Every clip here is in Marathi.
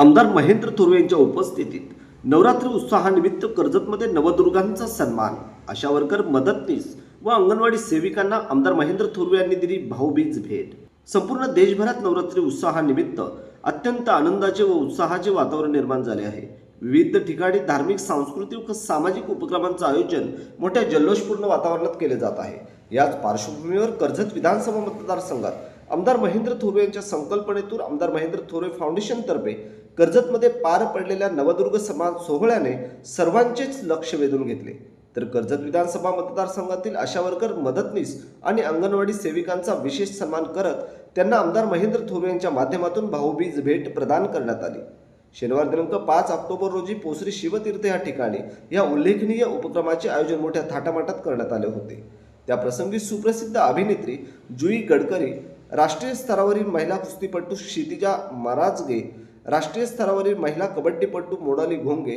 आमदार महेंद्र थोरवे यांच्या उपस्थितीत नवरात्री उत्साहानिमित्त कर्जतमध्ये नवदुर्गांचा सन्मान. आशा वर्कर मदतनीस व अंगणवाडी सेविकांना आमदार महेंद्र थोरवे यांनी दिली भाऊबीज भेट. संपूर्ण देशभरात नवरात्री उत्साहानिमित्त अत्यंत आनंदाचे व उत्साहाचे वातावरण निर्माण झाले आहे. विविध ठिकाणी धार्मिक सांस्कृतिक व सामाजिक उपक्रमांचं आयोजन मोठ्या जल्लोषपूर्ण वातावरणात केले जात आहे. याच पार्श्वभूमीवर कर्जत विधानसभा मतदारसंघात आमदार महेंद्र थोरवे यांच्या संकल्पनेतून आमदार महेंद्र थोरवे फाउंडेशनतर्फे कर्जतमध्ये पार पडलेल्या नवदुर्ग समाज सोहळ्याने सर्वांचेच लक्ष वेधून घेतले. तर कर्जत विधानसभा मतदारसंघातील आशा वर्कर मदतनीस आणि अंगणवाडी सेविकांचा विशेष सन्मान करत त्यांना आमदार महेंद्र थोरवे यांच्या माध्यमातून भाऊबीज भेट प्रदान करण्यात आली. शनिवार दिनांक पाच ऑक्टोबर रोजी पोसरी शिवतीर्थ या ठिकाणी या उल्लेखनीय उपक्रमाचे आयोजन मोठ्या थाटामाटात करण्यात आले होते. त्या प्रसंगी सुप्रसिद्ध अभिनेत्री जुई गडकरी राष्ट्रीय स्तरावरील महिला कुस्तीपटू क्षितिजा मराजगे राष्ट्रीय स्तरावरील महिला कबड्डीपटू मोनाली घोंगे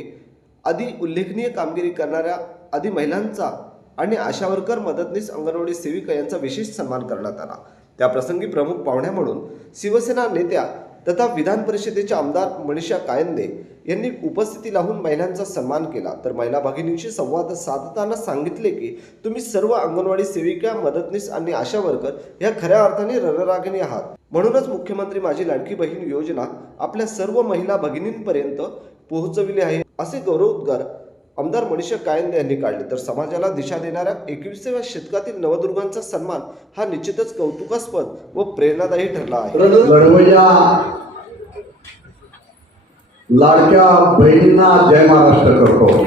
आदी उल्लेखनीय कामगिरी करणाऱ्या आदी महिलांचा आणि आशावरकर मदतनीस अंगणवाडी सेविका यांचा विशेष सन्मान करण्यात आला. त्या प्रसंगी प्रमुख पाहुण्या म्हणून शिवसेना नेत्या तथा विधान परिषदेचे आमदार मनीषा कायंदे यांनी उपस्थिती लावून महिलांचा सन्मान केला. तर महिला भगिनींशी संवाद साधताना सांगितले की तुम्ही सर्व अंगणवाडी सेविका मदतनीस आणि आशा वर्कर या खऱ्या अर्थाने रणरागिणी आहात. म्हणूनच मुख्यमंत्री माझी लाडकी बहीण योजना आपल्या सर्व महिला भगिनींपर्यंत पोहोचविली आहे. असे गौरवोद्गार आमदार मनीषा कायंदे यांनी काढले. तर समाजाला दिशा देणाऱ्या एकविसाव्या शतकातील नवदुर्गांचा सन्मान हा निश्चितच कौतुकास्पद व प्रेरणादायी ठरला आहे. लाडक्या बहिणींना जय महाराष्ट्र करतो.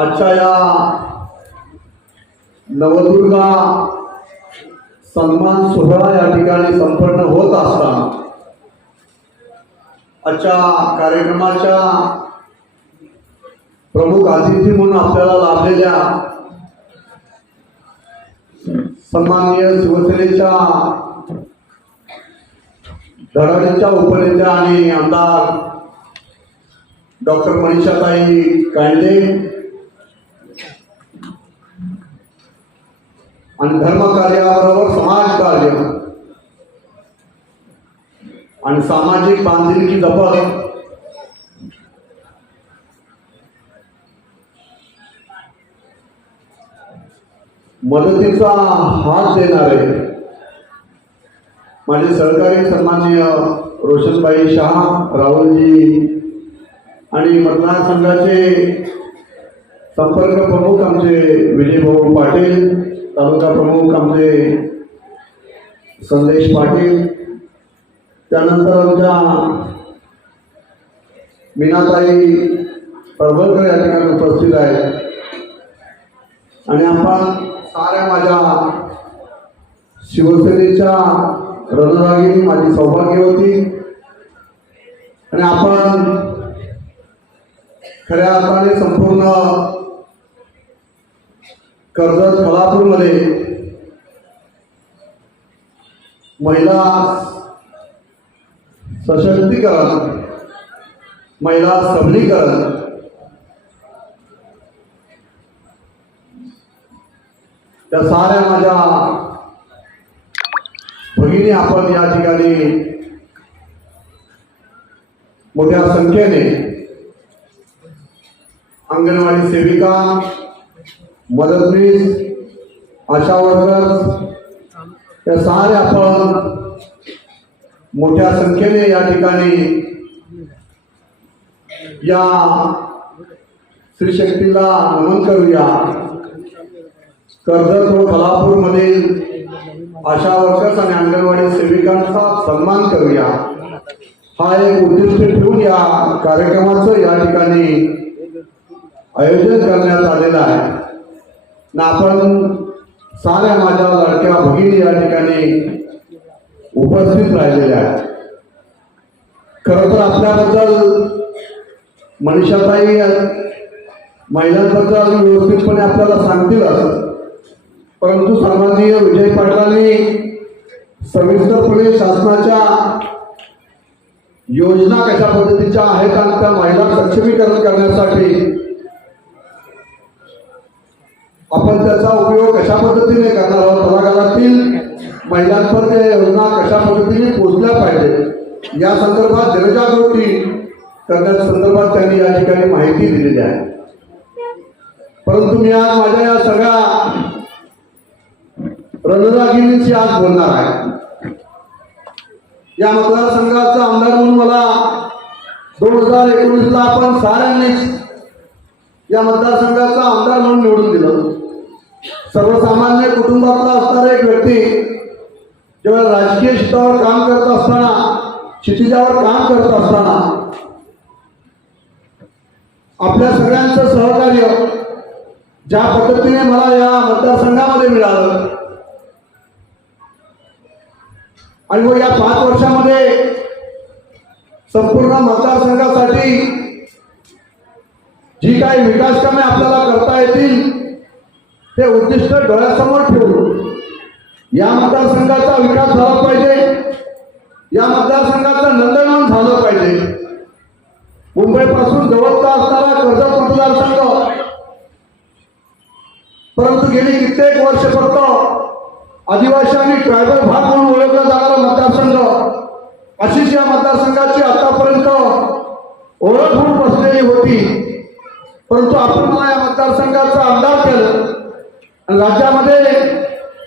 आजच्या या नवदुर्गा सन्मान सोहळा या ठिकाणी संपन्न होत असताना आजच्या कार्यक्रमाच्या प्रमुख अतिथी म्हणून आपल्याला लाभलेल्या सन्माननीय शिवसेनेच्या धडाडीच्या उपनेत्या आणि आमदार डॉक्टर मनीषाताई कांडे आणि धर्मकार्याबरोबर समाजकार्य. आणि सामाजिक बांधिलकी जपत मदतीचा हात देणारे. माझे सहकारी सन्माननीय रोशनबाई शहा राहुलजी आणि मतदारसंघाचे संपर्क प्रमुख आमचे विजयभाऊ पाटील तालुका प्रमुख आमचे संदेश पाटील त्यानंतर आमच्या मीनाताई परभरकर या ठिकाणी उपस्थित आहेत. आणि आपण साऱ्या माझ्या शिवसेनेच्या रणरागिणी माझी सौभाग्य होती आणि आपण खऱ्या अर्थाने संपूर्ण कर्जत कोल्हापूरमध्ये महिला सशक्तीकरण महिला सबलीकरण. त्या साऱ्या माझ्या भगिनी आपण या ठिकाणी मोठ्या संख्येने अंगणवाडी सेविका मदतनीस आशा वर्कर्स या साऱ्या आपण मोठ्या संख्येने या ठिकाणी या श्री शक्तीला नमन करूया. कर्जत व कोल्हापूरमधील आशा वर्कर्स आणि अंगणवाडी सेविकांचा सन्मान करूया. हा एक उद्दिष्ट ठेवून या कार्यक्रमाचं या ठिकाणी आयोजन करण्यात आलेलं आहे. ना आपण साऱ्या माझ्या लडक्या भगिनी या ठिकाणी उपस्थित राहिलेल्या आहेत. खरं तर आपल्याबद्दल मनीषाताई महिलांबद्दल व्यवस्थितपणे आपल्याला सांगतीलच परंतु सन्माननीय विजय पाटलांनी सविस्तरपणे शासनाच्या योजना कशा पद्धतीच्या आहेत आणि त्या महिला सक्षमीकरण करण्यासाठी आपण त्याचा उपयोग कशा पद्धतीने करणार आहोत तळागाळातील महिलांपर्यंत या योजना कशा या संदर्भात जनजागृती करण्याच्या संदर्भात त्यांनी या ठिकाणी माहिती दिलेली आहे. परंतु मी आज माझ्या या सगळ्या रणरागिणींशी आज बोलणार आहे. या मतदारसंघाचा आमदार म्हणून मला दोन हजार एकोणीसला आपण साऱ्यांनीच या मतदारसंघाचा आमदार म्हणून निवडून दिलं. सर्वसामान्य कुटुंबातला असणारा एक व्यक्ती केवळ राजकीय क्षेत्रावर काम करत असताना क्षितिजावर काम करत असताना आपल्या सगळ्यांचं सहकार्य ज्या पद्धतीने मला या मतदारसंघामध्ये मिळालं आणि मग या पाच वर्षामध्ये संपूर्ण मतदारसंघासाठी जी काही विकास कामे आपल्याला करता येतील ते उद्दिष्ट डोळ्यासमोर ठेवू या मतदारसंघाचा विकास झाला पाहिजे. या मतदारसंघाचा नंदनवन झालं पाहिजे. मुंबईपासून जवळचा असणारा कर्जत मतदारसंघ. परंतु गेली कित्येक वर्ष फक्त आदिवासी आणि ट्रायबल भाग म्हणून ओळखला जाणारा मतदारसंघ. अशीच या मतदारसंघाची आतापर्यंत ओळख होऊन बसलेली होती. परंतु आपण मला या मतदारसंघाचा अंदाज केला. आणि राज्यामध्ये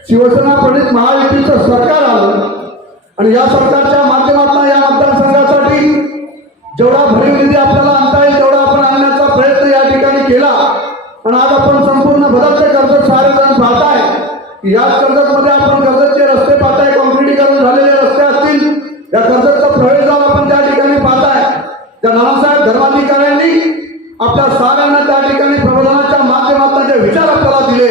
शिवसेना प्रणित महायुतीचं सरकार आलं आणि या सरकारच्या माध्यमातून या मतदारसंघासाठी जेवढा भरीव निधी आपल्याला आणता येईल तेवढा आपण आणण्याचा प्रयत्न या ठिकाणी केला. पण आज आपण संपूर्ण बदलते कर्जत सारे जण पाहताय. की याच कर्जतमध्ये आपण कर्जतचे रस्ते पाहताय कॉन्क्रिटीकरण झालेले रस्ते असतील. या कर्जतचा प्रवेशद्वार आपण त्या ठिकाणी पाहताय. त्या नानासाहेब धर्माधिकाऱ्यांनी आपल्या साऱ्यांना त्या ठिकाणी प्रबोधनाच्या माध्यमातून जे विचार आपल्याला दिले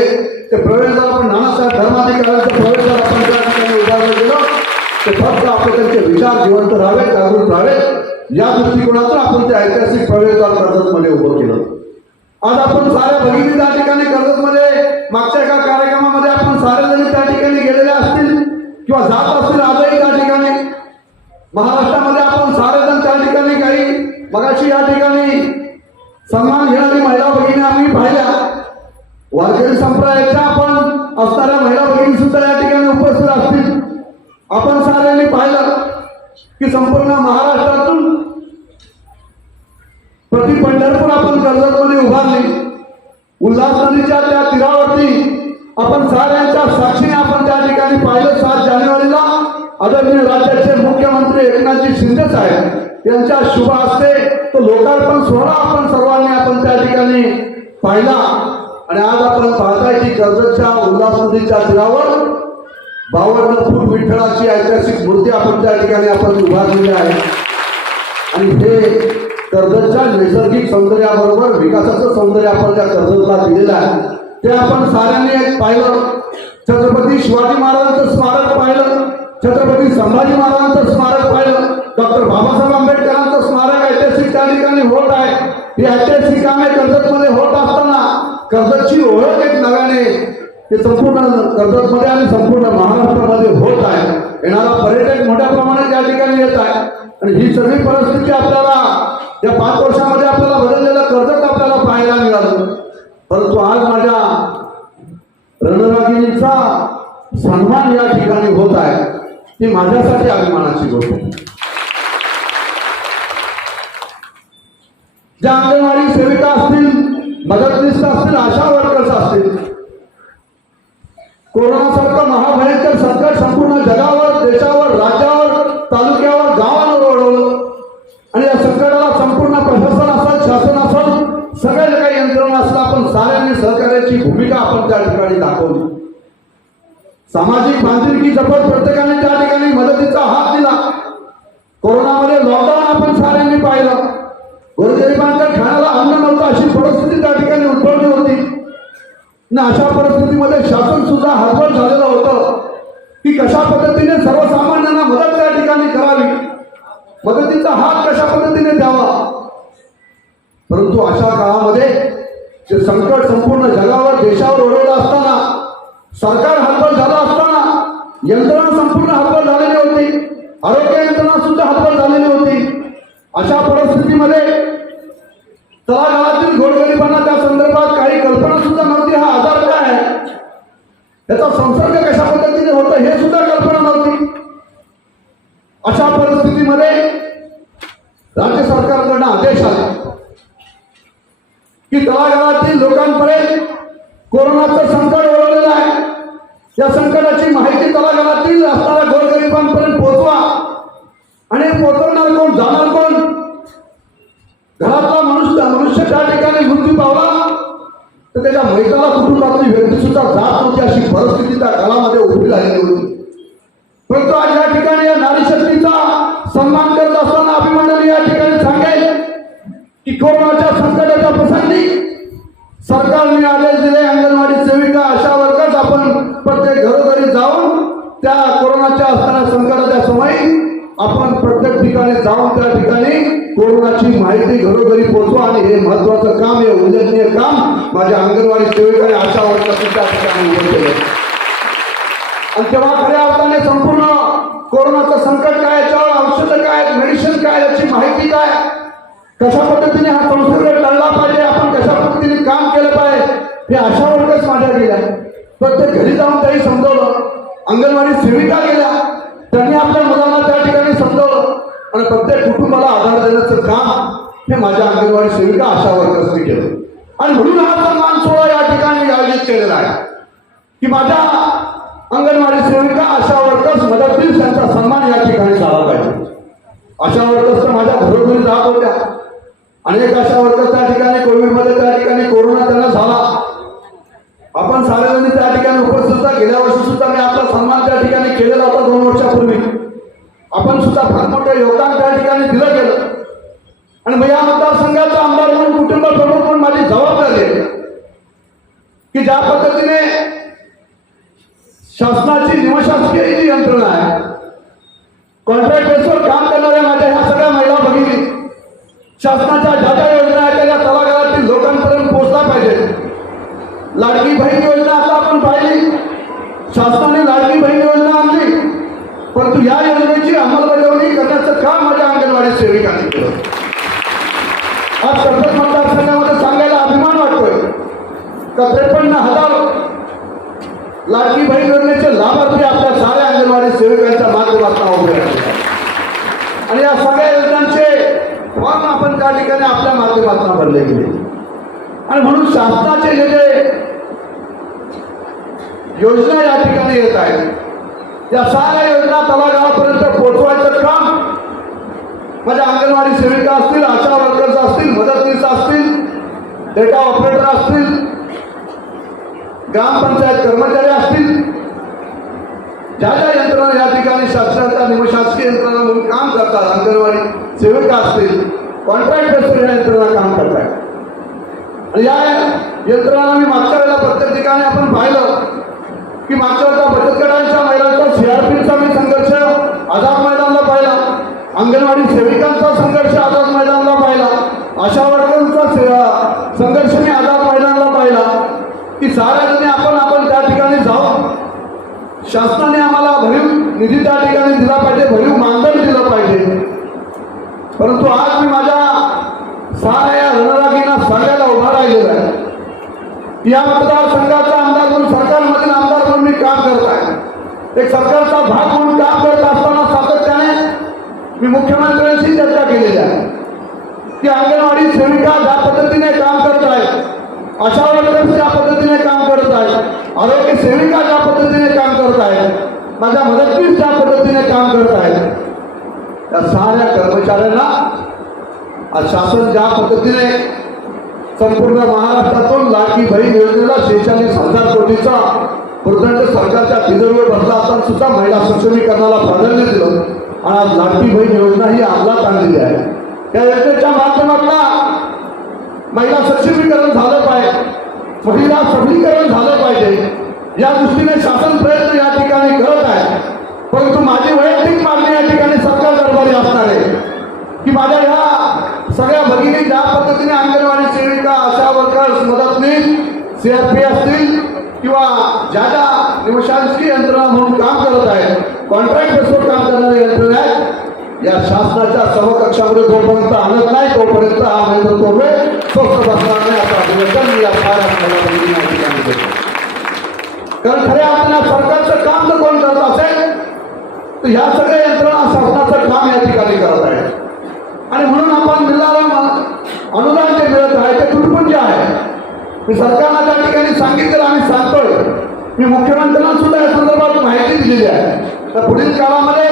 ते प्रवेशद्वार आपण नानासाहेब धर्माधिकाऱ्यांचं प्रवेशद्वार आपण त्या ठिकाणी उभारलं गेलं ते फक्त आपले त्यांचे विचार जिवंत राहावे जागृत राहावे? या दृष्टिकोनातून आपण ते ऐतिहासिक प्रवेशद्वार कर्जतमध्ये उभं केलं. आज आपण साऱ्या भगिनी त्या ठिकाणी कर्जतमध्ये मागच्या एका कार्यक्रमामध्ये आपण सारे जणी त्या ठिकाणी गेलेले असतील किंवा जात असतील आजही त्या ठिकाणी. महाराष्ट्रामध्ये आपण सारे जण त्या ठिकाणी काही मगाशी या ठिकाणी सन्मान घेणारी महिला भगिनी आम्ही पाहिल्या. वारकरी संप्रदायाच्या आपण असणाऱ्या महिला भगिनी सुद्धा या ठिकाणी उपस्थित असतील. आपण साऱ्यांनी पाहिलं. की संपूर्ण महाराष्ट्रातून प्रति पंढरपूर आपण कर्जतमध्ये उभारली. उल्हास नदीच्या त्या तीरावरती आपण साऱ्यांच्या साक्षीने आपण त्या ठिकाणी पाहिलं. सात जानेवारीला आदरणीय राज्याचे मुख्यमंत्री एकनाथजी शिंदे साहेब यांच्या शुभ हस्ते तो लोकार्पण सोहळा आपण सर्वांनी आपण त्या ठिकाणी पाहिला. आणि आज आपण पाहताय की कर्जतच्या उल्हास नदीच्या तीरावर बावन्न फूट विठ्ठलाची ऐतिहासिक मूर्ती आपण त्या ठिकाणी आपण उभारलेली आहे. आणि हे कर्जतच्या नैसर्गिक सौंदर्याबरोबर विकासाचं सौंदर्य आपण त्या कर्जतला दिलेलं आहे. ते आपण साऱ्यांनी एक पाहिलं. छत्रपती शिवाजी महाराजांचं स्मारक पाहिलं. छत्रपती संभाजी महाराजांचं स्मारक पाहिलं. डॉक्टर बाबासाहेब आंबेडकरांचं स्मारक ऐतिहासिक त्या ठिकाणी होत आहे. ही ऐतिहासिक कामे कर्जतमध्ये होत असताना कर्जतची ओळख एक नव्याने हे संपूर्ण कर्जतमध्ये आणि संपूर्ण महाराष्ट्रामध्ये होत आहे. येणारा पर्यटक मोठ्या प्रमाणात या ठिकाणी येत आहे. आणि ही सगळी परिस्थिती आपल्याला या पाच वर्षामध्ये आपल्याला बदललेलं कर्जत आपल्याला पाहायला मिळालं. परंतु आज माझ्या रणरागिणीचा सन्मान या ठिकाणी होत आहे ती माझ्यासाठी अभिमानाची गोष्ट आहे. ज्या अंगणवाडी सेविका असतील मदतनीस असतील आशा वर्कर्स असतील कोरोनासारखं महाभयंकर संकट संपूर्ण जगावर देशावर राज्यावर तालुक्यावर गावावर ओढवलं आणि या संकटाला संपूर्ण प्रशासन असेल शासन असेल सगळ्या काही यंत्रणा असलं आपण साऱ्यांनी सहकार्याची भूमिका आपण त्या ठिकाणी दाखवली. सामाजिक बांधिलकी जपत प्रत्येकाने त्या ठिकाणी मदतीचा हात दिला. कोरोनामध्ये लॉकडाऊन आपण साऱ्यांनी पाहिलं. गोरगरिबांच्या खाण्याला अन्न नव्हतं अशी परिस्थिती त्या आणि अशा परिस्थितीमध्ये शासन सुद्धा हतबल झालेलं होतं. की कशा पद्धतीने सर्वसामान्यांना मदत त्या ठिकाणी करावी? मदतीचा हात कशा पद्धतीने द्यावा? परंतु अशा काळामध्ये जे संकट संपूर्ण जगावर देशावर ओढवलं असताना सरकार त्याचा संसर्ग कशा पद्धतीने होतो हे सुद्धा कल्पना नव्हती. अशा परिस्थितीमध्ये राज्य सरकारकडनं आदेश आला की तळागाळातील लोकांपर्यंत कोरोनाचं संकट ओढवलेलं आहे. या संकटाची माहिती तळागाळातील असणाऱ्या गोरगरिबांपर्यंत पोहोचवा. आणि पोहोचवणार कोण? जाणार कोण? घरातला मनुष्य मनुष्य त्या ठिकाणी मृत्यू पावला. तर त्याच्या मैताला कुटुंबातली व्यक्ती सुद्धा जात नव्हती अशी परिस्थिती त्या काळामध्ये उभी राहिली होती. परंतु आज या ठिकाणी या नारी शक्तीचा सन्मान करत असताना अभिमानाने या ठिकाणी सांगेल की कोरोनाच्या संकटाच्या प्रसंगी सरकारने आदेश दिले अंगणवाडी सेविका अशा वर्गात आपण प्रत्येक घरोघरी जाऊन त्या कोरोनाच्या असताना संकटाच्या समयी आपण प्रत्येक ठिकाणी जाऊन त्या ठिकाणी कोरोनाची माहिती घरोघरी पोहोचवा आणि हे महत्वाचं काम हे उल्लेखनीय काम माझ्या अंगणवाडी सेविका आणि आशा वर्गाची त्या ठिकाणी उभं केलं. आणि तेव्हा खऱ्या अर्थाने संपूर्ण कोरोनाचं संकट काय याच्यावर औषधं काय मेडिसिन काय याची माहिती काय कशा पद्धतीने हा संसर्ग टळला पाहिजे आपण कशा पद्धतीने काम केलं पाहिजे हे अशा वर्गच माझ्या गेल्या. प्रत्येक घरी जाऊन त्याही समजवलं अंगणवाडी सेविका गेल्या त्यांनी आपल्या मुलांना आणि प्रत्येक कुटुंबाला आधार देण्याचं काम हे माझ्या अंगणवाडी सेविका अशा वर्कर्सनी केलं. आणि म्हणून हा सन्मान सोहळा या ठिकाणी आयोजित केलेला आहे. की माझ्या अंगणवाडी सेविका आशा वर्कर्स मदतीस यांचा सन्मान या ठिकाणी झाला पाहिजे. अशा वर्कर्स तर माझ्या घरोघरी जात होत्या. अनेक अशा वर्कर्स त्या ठिकाणी कोविडमध्ये त्या ठिकाणी कोरोना त्यांना झाला. आपण सार्वजनिक त्या ठिकाणी उपस्थित गेल्या वर्षी सुद्धा मी आपला सन्मान त्या ठिकाणी केलेला होता दोन वर्षापूर्वी. आपण सुद्धा फार मोठं योगदान त्या ठिकाणी दिलं गेलं. आणि मग या मतदारसंघाचा आमदार म्हणून कुटुंब प्रमुख म्हणून माझी जबाबदारी आहे. की ज्या पद्धतीने शासनाची निमशासकीय जी यंत्रणा आहे कॉन्ट्रॅक्ट बेसवर काम करणाऱ्या माझ्या ह्या सगळ्या महिला बघितली शासनाच्या ज्या ज्या योजना आहेत त्या तलागारातील लोकांपर्यंत पोहोचला पाहिजे लाडकी बहीण योजना आता आपण पाहिली. शासनाने लाडकी बहीण योजना आणली परंतु या योजनेची अंमलबजावणी करण्याचं काम माझ्या अंगणवाडी सेविकांनी केलं. आज कर्जत मतदारसंघामध्ये सांगायला अभिमान वाटतोय. का त्रेपन्न हजार लाडकी बहीण योजनेचे लाभार्थी आपल्या साऱ्या अंगणवाडी सेविकांच्या माध्यमातून उभे राहिले. आणि या सगळ्या योजनांचे फॉर्म आपण त्या ठिकाणी आपल्या माध्यमातून भरले गेले. आणि म्हणून शासनाचे जे जे योजना या ठिकाणी येत आहेत या साऱ्या योजना तलागावापर्यंत पोहोचवायचं माझ्या अंगणवाडी सेविका असतील आशा वर्कर्स असतील मदतनीस असतील डेटा ऑपरेटर असतील ग्रामपंचायत कर्मचारी असतील ज्या ज्या यंत्रणा या ठिकाणी शासनाच्या निमशासकीय यंत्रणा म्हणून काम करतात अंगणवाडी सेविका असतील कॉन्ट्रॅक्ट बेसवर यंत्रणा काम करतात आणि या यंत्रणा मी मागच्या वेळेला प्रत्येक ठिकाणी आपण पाहिलं की मागच्या वेळेला बचत गटांच्या महिलांचा सीआरपीचा मी संघर्ष आझाद अंगणवाडी सेविकांचा संघर्ष आझाद मैदानला पाहिला. आशा वर्गांचा संघर्ष मी आझाद मैदानला पाहिला. की साऱ्या जणी आपण आपण त्या ठिकाणी जाऊ. शासनाने आम्हाला भरीव निधी त्या ठिकाणी दिला पाहिजे भरीव मानधन दिलं पाहिजे. परंतु आज मी माझ्या साऱ्या या रणरागींना सांगायला उभा राहिलेला आहे. या मतदारसंघाचा आमदार म्हणून सरकारमधील आमदार म्हणून मी काम करत आहे. एक सरकारचा भाग म्हणून काम करत असताना मी मुख्यमंत्र्यांशी चर्चा केलेली आहे. की अंगणवाडी सेविका ज्या पद्धतीने काम करत आहेत अशा वर्कर्स ज्या पद्धतीने काम करत आहेत आरोग्य सेविका ज्या पद्धतीने काम करत आहेत माझ्या मदतनीस ज्या पद्धतीने काम करत आहेत त्या साऱ्या कर्मचाऱ्यांना आज शासन ज्या पद्धतीने संपूर्ण महाराष्ट्रातून लाखी बहीण योजनेला शेहेचाळीस हजार कोटीचा प्रचंड सरकारच्या तिजोरीवर बसला असताना सुद्धा महिला सक्षमीकरणाला प्राधान्य दिलं. आज लाडकी बहीण योजना ही आपलाच आणलेली आहे. या योजनेच्या माध्यमातून महिला सक्षमीकरण झालं पाहिजे महिला सबलीकरण झालं पाहिजे. या दृष्टीने शासन प्रयत्न या ठिकाणी करत आहे. परंतु माझी वैयक्तिक मागणी या ठिकाणी सरकार दरबारी असणार आहे. की माझ्या ह्या सगळ्या भगिनी ज्या पद्धतीने अंगणवाडी सेविका आशा वर्कर्स मदतनीस सीआरपी असतील किंवा ज्या ज्या निवशासकीय यंत्रणा म्हणून काम करत आहे कॉन्ट्रॅक्ट बेसवर काम करणाऱ्या यंत्रणा या शासनाच्या समकक्षामध्ये जोपर्यंत आणत नाही तोपर्यंत हा महेंद्र तोरवे स्वस्त बसणार नाही. असं अभिनंदन मी या कारण खऱ्या अर्थानं सरकारचं काम जर कोण करत असेल तर ह्या सगळ्या यंत्रणा शासनाचं काम या ठिकाणी करत आहे आणि म्हणून सांगितलेलं आम्ही सांगतोय. मी मुख्यमंत्र्यांना सुद्धा या संदर्भात माहिती दिलेली आहे. तर पुढील काळामध्ये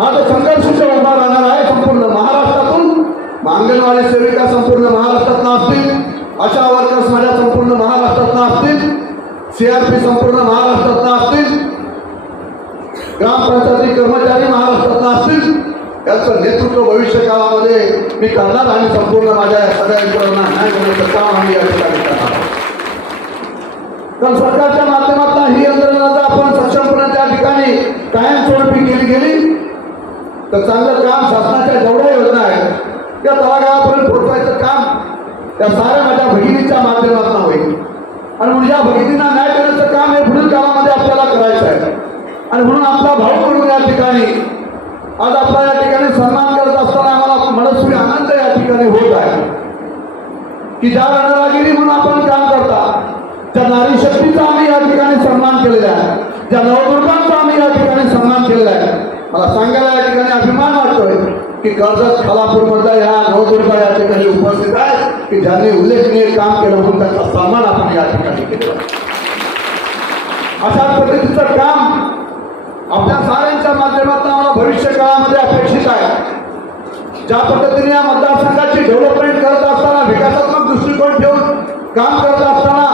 हा जो संघर्ष उभा राहणार आहे संपूर्ण महाराष्ट्रातून अंगणवाडी सेविका संपूर्ण महाराष्ट्रातनं असतील आशा वर्कर्स माझ्या संपूर्ण महाराष्ट्रातनं असतील सीआरपी संपूर्ण महाराष्ट्रातनं असतील ग्रामपंचायती कर्मचारी महाराष्ट्रातनं असतील याचं नेतृत्व भविष्य काळामध्ये मी करणार आणि संपूर्ण माझ्या सगळ्या यंत्रणांना न्याय करण्याचं काम आम्ही या ठिकाणी करणार तर सरकारच्या माध्यमातून ही यंत्रणा जर आपण सक्षमपणे त्या ठिकाणी कायमस्वरूपी केली गेली तर चांगलं काम शासनाच्या जेवढ्या योजना आहेत त्या तळागाळापर्यंत पोहोचवायचं काम त्या साऱ्या माझ्या भगिनीच्या माध्यमातून होईल. आणि म्हणून या भगिनींना न्याय देण्याचं काम हे पुढील काळामध्ये आपल्याला करायचं आहे. आणि म्हणून आपला भाऊ म्हणून या ठिकाणी आज आपला या ठिकाणी सन्मान करत असताना आम्हाला मनस्वी आनंद या ठिकाणी होत आहे. की ज्या रणरागिरी म्हणून आपण काम करता त्या नारी शक्तीचा आम्ही या ठिकाणी सन्मान केलेला आहे. ज्या नवदुर्गांचा आम्ही या ठिकाणी सन्मान केलेला आहे. मला सांगायला या ठिकाणी अभिमान वाटतोय की कर्जत खालापूर मधल्या ह्या नवदुर्गा या ठिकाणी उपस्थित आहेत की ज्यांनी उल्लेखनीय काम केलं म्हणून त्यांचा सन्मान आपण या ठिकाणी केला अशा पद्धतीचं काम आपल्या साऱ्यांच्या माध्यमातून आम्हाला भविष्य काळामध्ये अपेक्षित आहे. ज्या पद्धतीने या मतदारसंघाची डेव्हलपमेंट करत असताना विकासात्मक दृष्टिकोन ठेवून काम करत असताना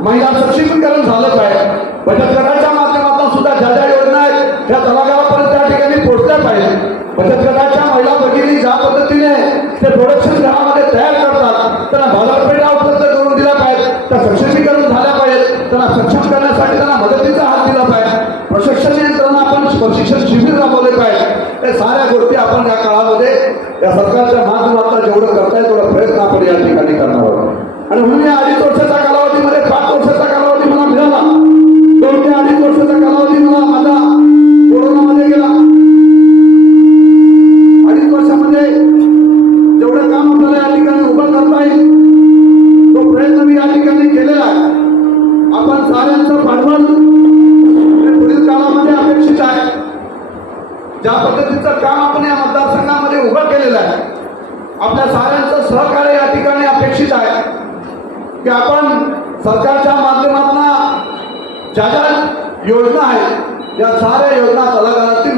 महिला सक्षमीकरण झालंच आहे. बचत गटाच्या माध्यमातून सुद्धा ज्या ज्या योजना आहेत त्या तलागाळापर्यंत त्या ठिकाणी पोहोचल्या पाहिजे बचत गटाच्या महिला भगिनी ज्या पद्धतीने ते प्रोडक्शन घरामध्ये तयार करतात त्यांना बाजारपेठा उपलब्ध करून दिल्या पाहिजेत त्या सक्षमीकरण झाल्या पाहिजेत त्यांना सक्षम या साऱ्या गोष्टी आपण या काळामध्ये या सरकारच्या माध्यमातून जेवढं करताय तेवढा प्रयत्न आपण या ठिकाणी करणार आहोत. आणि म्हणून या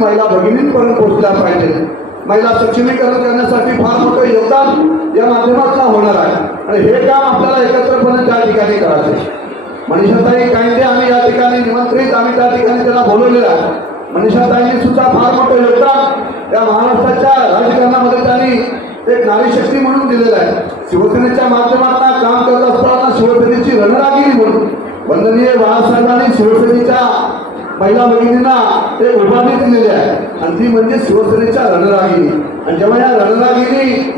महिला भगिनींपर्यंत पोहोचल्या पाहिजेत. महिला सक्षमीकरण करण्यासाठी फार मोठं योगदान या माध्यमातून होणार आहे. आणि हे काम आपल्याला एकत्रपणे त्या ठिकाणी करायचे मनीषाताई कायदे आम्ही या ठिकाणी निमंत्रित आम्ही त्या ठिकाणी त्यांना बोलवलेलं आहे. मनीषाताईंनी सुद्धा फार मोठं योगदान या महाराष्ट्राच्या राजकारणामध्ये त्यांनी एक नारी शक्ती म्हणून दिलेलं आहे. शिवसेनेच्या माध्यमातून काम करत असताना शिवसेनेची रणरागिरी म्हणून वंदनीय बाळासाहेबांनी शिवसेनेच्या महिला भगिनींना ते उभारणी दिलेली आहे. आणि ती म्हणजे शिवसेनेच्या रणरागिनी आणि जेव्हा या रणरागिनी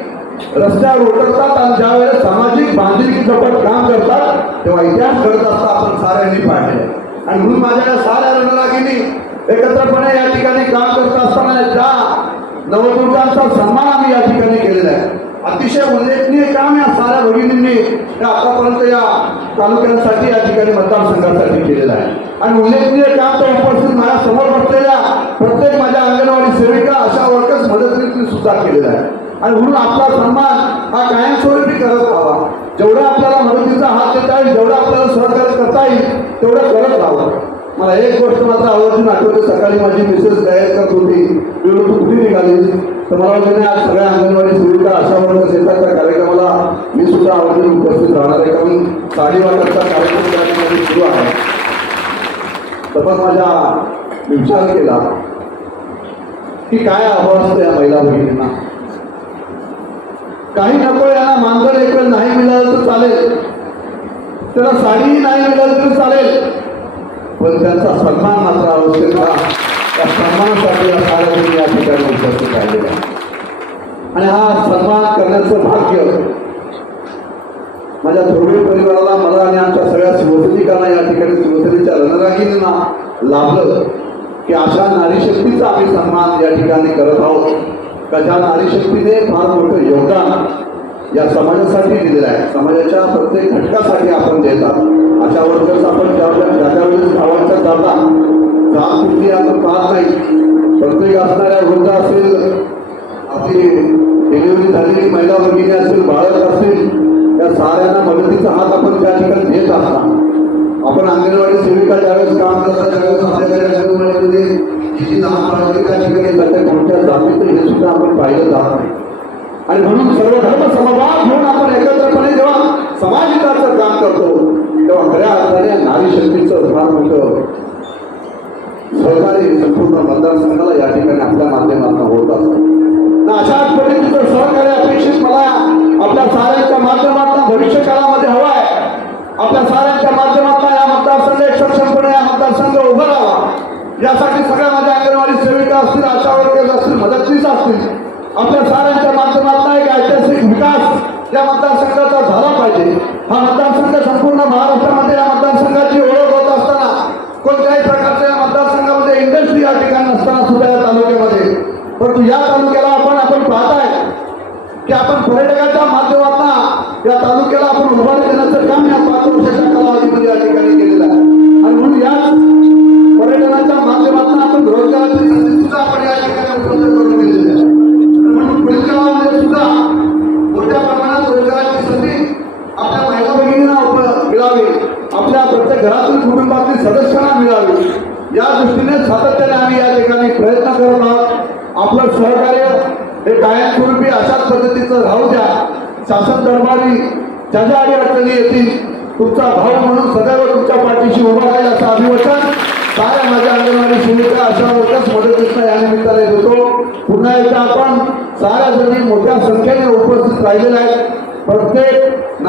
रस्त्यावर उतरतात आणि ज्यावेळेस सामाजिक बांधिलकी जपत काम करतात तेव्हा इतिहास घडत असता आपण साऱ्यांनी पाहिले. आणि म्हणून माझ्या या साऱ्या रणरागिनी एकत्रपणे या ठिकाणी काम करत असताना ज्या नवदुर्गांचा सन्मान आम्ही या ठिकाणी केलेला आहे. अतिशय उल्लेखनीय काम या साऱ्या भगिनींनी या आतापर्यंत या तालुक्यांसाठी या ठिकाणी मतदारसंघासाठी केलेलं आहे. आणि उल्लेखनीय काम तर उपस्थित माझ्यासमोर बसलेल्या प्रत्येक माझ्या अंगणवाडी सेविका अशा वर्कच मदतीने सुद्धा केलेलं आहे. आणि म्हणून आपला सन्मान हा कायमस्वरूपी करत राहावा. जेवढा आपल्याला मदतीचा हात देता येईल जेवढा आपल्याला सहकार्य करता येईल तेवढं करत राहावं. मला एक गोष्ट मात्र आवर्जून आठवते सकाळी माझी मिसेस तयार करत होती. मी म्हणलो, कुठे निघाली तर मला वाटतं आज सगळ्या अंगणवाडी सेविका अशा वर्ग येतात त्या कार्यक्रमाला मी सुद्धा आवडून उपस्थित राहणार आहे. कारण साडी वाटपचा कार्यक्रम सुरू आहे. तसंच माझ्या विचार केला की काय आव्हान असतं या महिला भगिनींना? काही नको याला मानधन एक वेळ नाही मिळालं तर चालेल. त्याला साडीही नाही मिळाली तरी चालेल. पण त्यांचा सन्मान मात्र आवश्यक या सन्मानासाठी या या ठिकाणी उपस्थित राहिलेला आणि हा सन्मान करण्याचं भाग्य माझ्या थोरवे परिवाराला मला आणि आमच्या सगळ्या शिवसैनिकांना या ठिकाणी शिवसेनेच्या रणरागिरींना लाभलं की अशा नारीशक्तीचा आम्ही सन्मान या ठिकाणी करत आहोत. का ज्या नारीशक्तीने फार मोठं योगदान या समाजासाठी दिलेलं आहे. समाजाच्या प्रत्येक घटकासाठी आपण असणाऱ्या वृद्ध असेल आपली डिलिव्हरी झालेली महिला भगिनी असेल बाळक असेल या साऱ्यांना मदतीचा हात आपण त्या ठिकाणी देत असता आपण अंगणवाडी सेविका ज्यावेळेस काम करतात त्यावेळेस आपल्याकडे अंगणवाडीमध्ये किती लहान त्या ठिकाणी जाते कोणत्या जातीचं हे सुद्धा आपण पाहिलं जात नाही. आणि म्हणून सर्व धर्म समभाव घेऊन आपण एकत्रपणे जेव्हा समाजहिताचं काम करतो तेव्हा खऱ्या अर्थाने नारी शक्तीचं फार मोठं सहकार्य संपूर्ण मतदारसंघाला या ठिकाणी आपल्या माध्यमातून होत असतं अशा पद्धतीचं सहकार्य अपेक्षित मला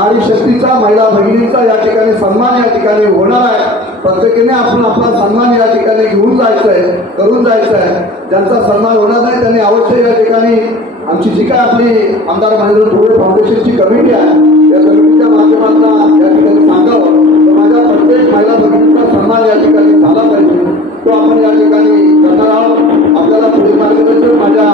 नारी शक्तीचा महिला भगिनीचा या ठिकाणी सन्मान या ठिकाणी होणार आहे. प्रत्येकीने आपण आपला सन्मान या ठिकाणी घेऊन जायचं आहे करून जायचं आहे ज्यांचा सन्मान होणार नाही त्यांनी अवश्य या ठिकाणी आमची जी काय आपली आमदार महेंद्र थोडे फाउंडेशनची कमिटी आहे या कमिटीच्या माध्यमातून या ठिकाणी सांगावं. तर माझ्या प्रत्येक महिला भगिनीचा सन्मान या ठिकाणी झाला पाहिजे. तो आपण या ठिकाणी करणार आहोत. आपल्याला पुढील मार्गदर्शन माझ्या